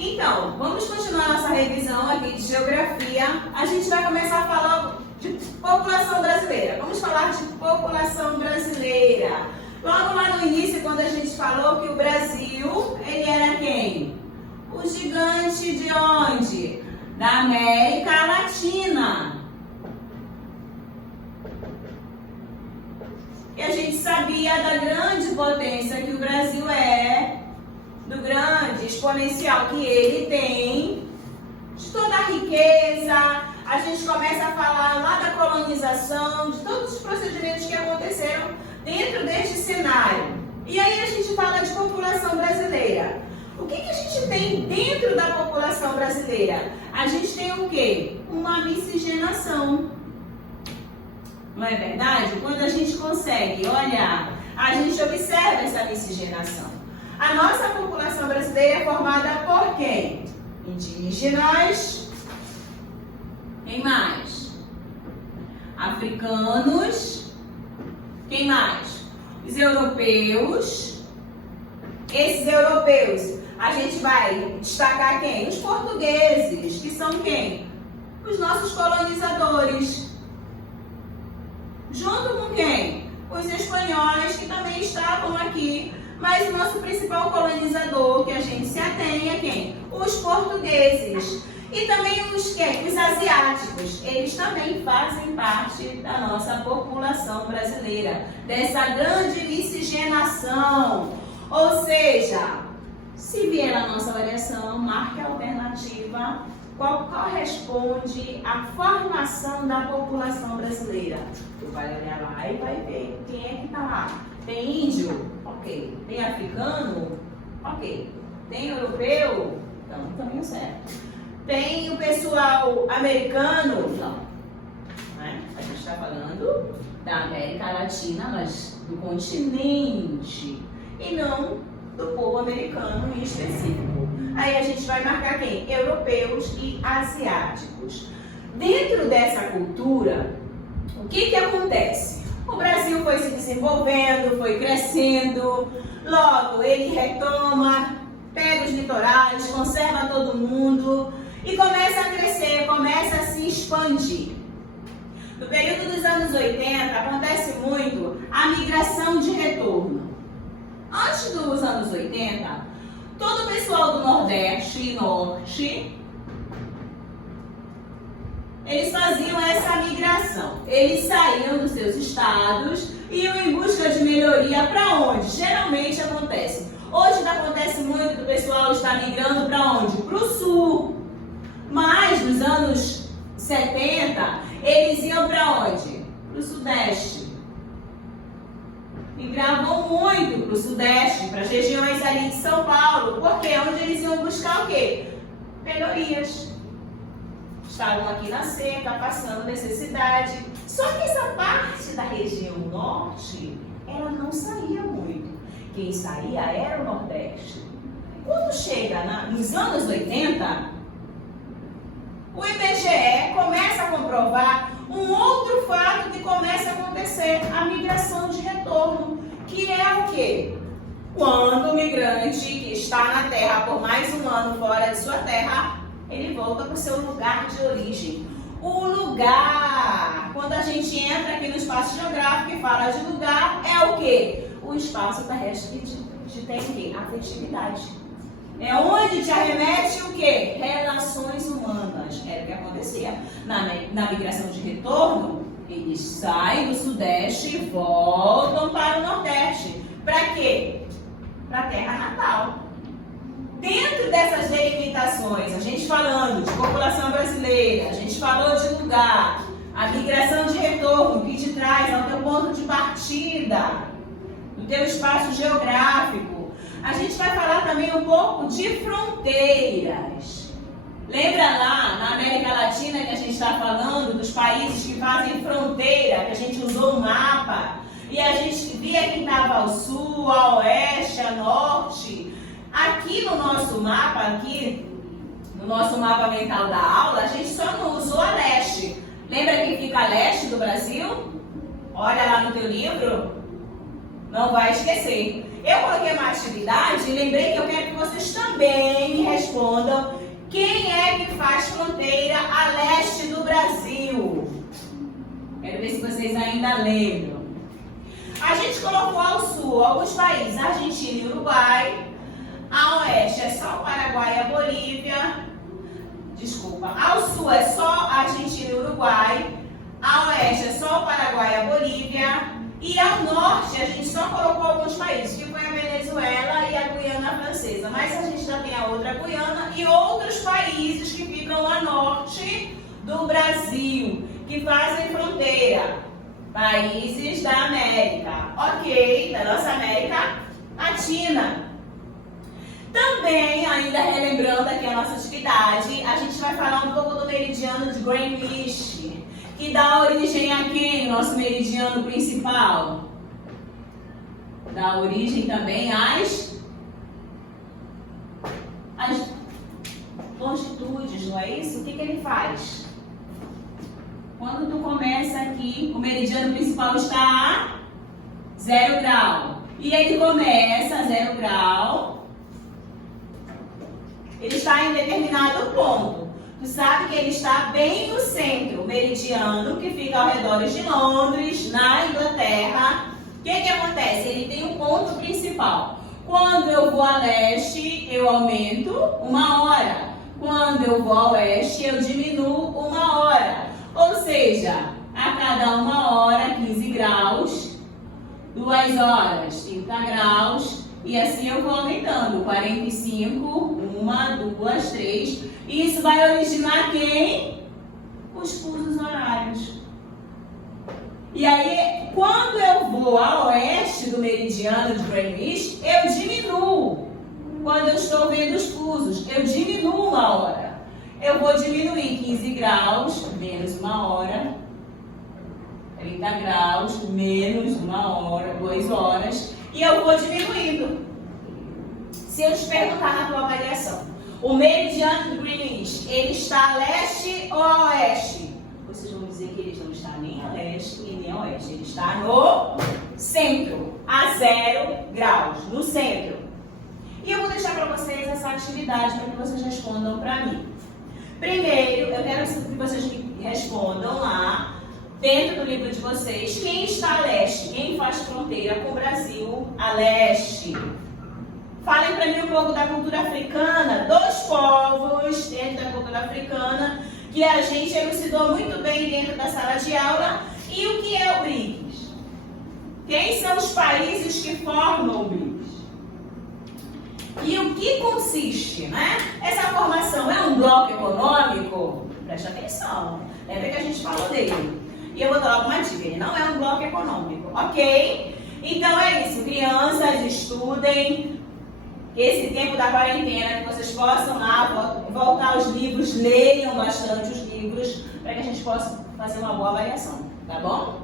Então, vamos continuar nossa revisão aqui de geografia. A gente vai começar a falar de população brasileira. Vamos falar de população brasileira. Logo lá no início, quando a gente falou que o Brasil, ele era quem? O gigante de onde? Da América Latina. E a gente sabia da grande potência que o Brasil é, do grande exponencial que ele tem, de toda a riqueza. A gente começa a falar lá da colonização, de todos os procedimentos que aconteceram dentro deste cenário. E aí a gente fala de população brasileira. O que a gente tem dentro da população brasileira? A gente tem o quê? Uma miscigenação. Não é verdade? Quando a gente consegue olhar, a gente observa essa miscigenação. A nossa população brasileira é formada por quem? Indígenas. Quem mais? Africanos. Quem mais? Os europeus. Esses europeus, a gente vai destacar quem? Os portugueses, que são quem? Os nossos colonizadores. Junto com quem? Os espanhóis, que também estavam aqui. Mas o nosso principal colonizador que a gente se atém é quem? Os portugueses. E também os quem? Os asiáticos. Eles também fazem parte da nossa população brasileira. Dessa grande miscigenação. Ou seja, se vier a nossa variação, marque a alternativa. Qual corresponde à formação da população brasileira? Tu vai olhar lá e vai ver quem é que está lá. Tem índio? Ok. Tem africano? Ok. Tem europeu? Então, caminho certo. Tem o pessoal americano? Não. A gente está falando da América Latina, mas do continente. E não do povo americano em específico. Aí a gente vai marcar quem? Europeus e asiáticos. Dentro dessa cultura, o que acontece? O Brasil foi se desenvolvendo, foi crescendo, logo ele retoma, pega os litorais, conserva todo mundo e começa a crescer, começa a se expandir. No período dos anos 80, acontece muito a migração de retorno. Antes dos anos 80, todo o pessoal do Nordeste e Norte, eles faziam essa migração. Eles saíam dos seus estados e iam em busca de melhoria para onde? Geralmente acontece. Hoje acontece muito do pessoal estar migrando para onde? Para o sul. Mas nos anos 70, eles iam para onde? Para o sudeste. Migravam muito para o sudeste, para as regiões ali de São Paulo. Porque onde eles iam buscar o quê? Melhorias. Estavam aqui na seca, passando necessidade. Só que essa parte da região norte, ela não saía muito. Quem saía era o Nordeste. Quando chega nos anos 80, o IBGE começa a comprovar um outro fato que começa a acontecer, a migração de retorno, que é o quê? Quando o migrante que está na terra por mais um ano fora de sua terra, ele volta para o seu lugar de origem. O lugar, quando a gente entra aqui no espaço geográfico e fala de lugar, é o quê? O espaço terrestre que tem o quê? Afetividade. É onde te arremete o quê? Relações humanas. Era o que acontecia. Na migração de retorno, eles saem do sudeste e voltam para o nordeste. Para quê? Para a terra natal. Dentro dessas delimitações, a gente falando de população brasileira, a gente falou de lugar, a migração de retorno que te traz ao teu ponto de partida, do teu espaço geográfico. A gente vai falar também um pouco de fronteiras. Lembra lá na América Latina que a gente está falando dos países que fazem fronteira, que a gente usou o mapa e a gente via quem estava ao sul, ao oeste, ao norte. Aqui no nosso mapa, no nosso mapa mental da aula, a gente só não usou a leste. Lembra quem fica a leste do Brasil? Olha lá no teu livro, não vai esquecer. Eu coloquei uma atividade e lembrei que eu quero que vocês também me respondam respondam quem é que faz fronteira a leste do Brasil. Quero ver se vocês ainda lembram. A gente colocou ao sul alguns países, Argentina e Uruguai. A oeste é só o Paraguai e a Bolívia. Desculpa, ao sul é só a Argentina e o Uruguai. A oeste é só o Paraguai e a Bolívia. E ao norte a gente só colocou alguns países, que foi a Venezuela e a Guiana Francesa. Mas a gente já tem a outra Guiana e outros países que ficam a norte do Brasil, que fazem fronteira. Países da América, ok, da nossa América Latina. Também, ainda relembrando aqui a nossa atividade, a gente vai falar um pouco do meridiano de Greenwich, que dá origem a quem, nosso meridiano principal? Dá origem também às longitudes, não é isso? O que ele faz? Quando tu começa aqui, o meridiano principal está a 0 grau. E ele começa a 0 grau. Ele está em determinado ponto. Tu sabe que ele está bem no centro, o meridiano, que fica ao redor de Londres, na Inglaterra. O que acontece? Ele tem um ponto principal. Quando eu vou a leste, eu aumento 1 hora. Quando eu vou a oeste, eu diminuo 1 hora. Ou seja, a cada 1 hora, 15 graus, 2 horas, 30 graus, e assim eu vou aumentando, 45, 1, 2, 3, e isso vai originar quem? Os fusos horários. E aí, quando eu vou a oeste do meridiano de Greenwich, eu diminuo. Quando eu estou vendo os fusos, eu diminuo 1 hora. Eu vou diminuir 15 graus, menos 1 hora, 30 graus, menos 1 hora, 2 horas, e eu vou diminuindo. Se eu te perguntar na tua avaliação, o meridiano de Greenwich, ele está a leste ou a oeste? Vocês vão dizer que ele não está nem a leste e nem a oeste, ele está no centro, a 0 graus, no centro. E eu vou deixar para vocês essa atividade para que vocês respondam para mim. Primeiro, eu quero que vocês respondam lá, dentro do livro de vocês, quem está a leste, quem faz fronteira com o Brasil a leste. Falem para mim um pouco da cultura africana, 2 povos dentro da cultura africana, que a gente elucidou muito bem dentro da sala de aula. E o que é o BRICS? Quem são os países que formam o BRICS? E o que consiste, né? Essa formação é um bloco econômico? Preste atenção. Lembra que a gente falou dele. E eu vou dar uma dica, ele não é um bloco econômico, ok? Então é isso, crianças, estudem. Esse tempo da quarentena, que vocês possam lá voltar aos livros, leiam bastante os livros, para que a gente possa fazer uma boa avaliação, tá bom?